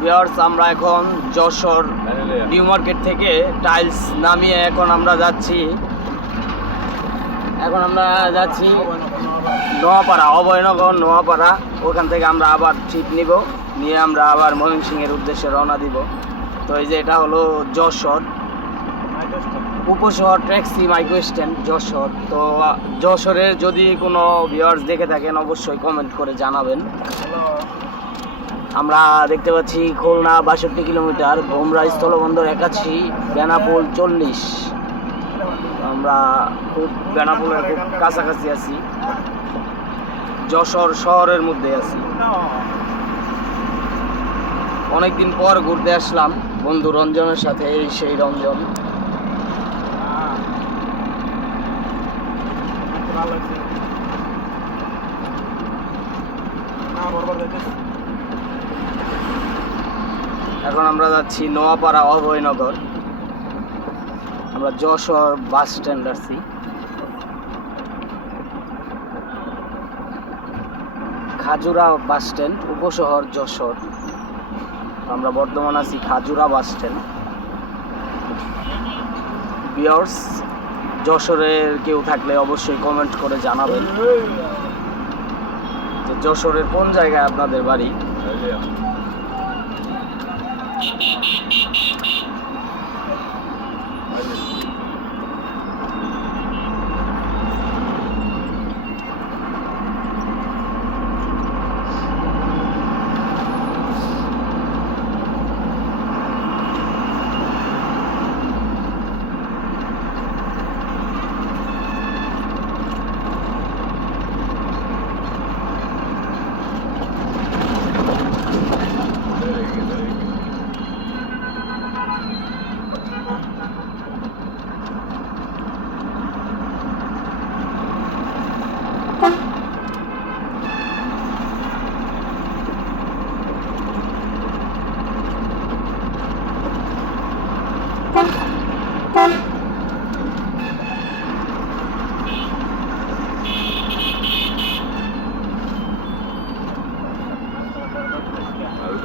Viewers আমরা এখন Jessore New Market থেকে টাইলস নামিয়ে এখন আমরা যাচ্ছি। এখন আমরা যাচ্ছি নোয়াপাড়া অভয়নগর নোয়াপাড়া। ওখান থেকে আমরা আবার ট্রিপ নিব। নিয়ে আমরা আবার ময়মনসিংহের উদ্দেশ্যে রওনা দিব। তো এই যে এটা হলো যশোর। উপশহর ট্যাক্সি মাইক্রো স্ট্যান্ড যশোর। তো যশোরের যদি কোনো ভিউয়ার্স দেখে থাকেন অবশ্যই কমেন্ট করে জানাবেন। আমরা দেখতে পাচ্ছি খুলনা বাষট্টি কিলোমিটার ভোমরা স্থলবন্দর একাশি বেনাপুল চল্লিশ। আমরা খুব বেনাপুলের খুব কাছাকাছি আছি। যশোর শহরের মধ্যে আছি। অনেকদিন পর ঘুরতে আসলাম বন্ধু রঞ্জনের সাথে এই সেই রঞ্জন। এখন আমরা যাচ্ছি নোয়াপাড়া অভয়নগর। আমরা যশোর বাস স্ট্যান্ড আছি। খাজুরা বাস স্ট্যান্ড, উপশহর যশোর। আমরা বর্তমান আছি খাজুরা বাস স্ট্যান্ড। বিয়ার্স যশোরের কেউ থাকলে অবশ্যই কমেন্ট করে জানাবেন। যশোরের কোন জায়গায় আপনাদের বাড়ি?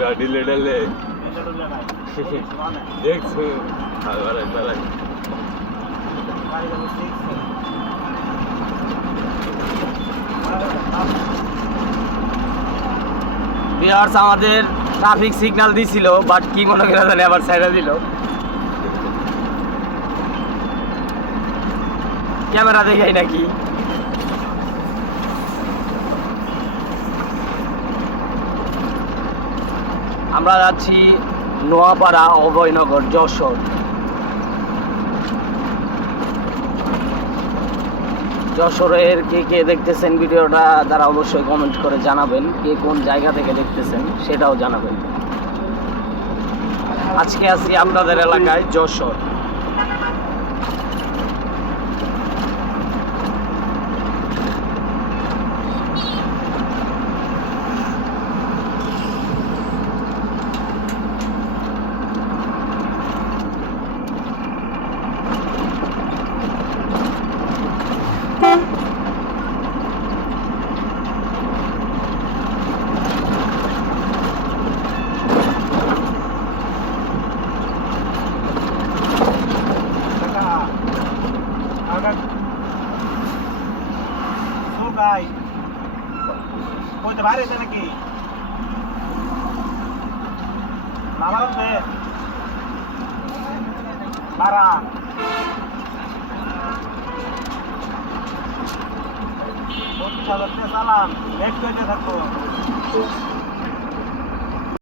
গাড়ি লেডালে দেখছ? আবার আমাদের ট্রাফিক সিগন্যাল দিছিল বাট কি মনে করে জানি আবার সাইডে দিল। ক্যামেরা দেখাই নাকি? আমরা যাচ্ছি নোয়াপাড়া, অভয়নগর, যশোর। যশোরের কে কে দেখতেছেন ভিডিওটা, তারা অবশ্যই কমেন্ট করে জানাবেন, কে কোন জায়গা থেকে দেখতেছেন সেটাও জানাবেন। আজকে আছি আপনাদের এলাকায়, যশোর। কইতে বাইরে নাকি? নামার আছে মারা বত্রিশ হাজার চালান এক কেটে থাকব।